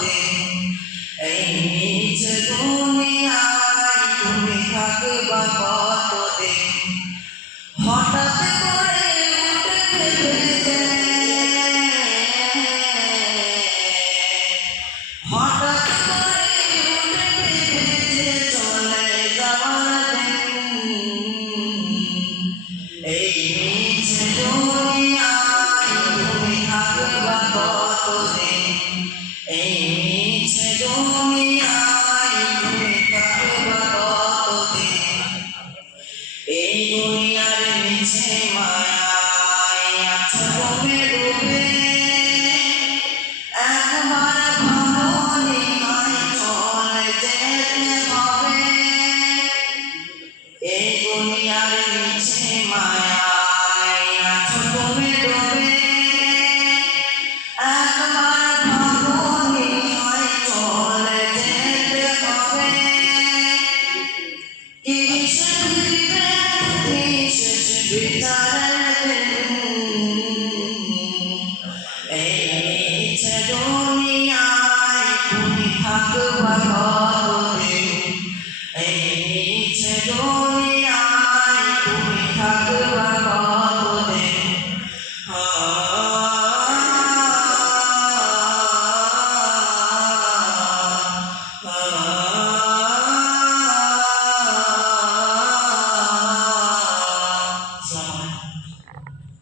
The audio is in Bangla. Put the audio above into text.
কতদিন এই নিচে দুনিয়ায় তুমি থাকবা কতদিন হঠাৎ করে উঠে ভেবে হঠাৎ করে উঠে ভেবে চলে যাওয়ার এই নিচে দুনিয়ায় তুমি থাকবা কতদিন এই নিচে দুনিয়ায় তুমি থাকবা কতদিন এই দুনিয়ার নিচে মায়ায় আছো তুমি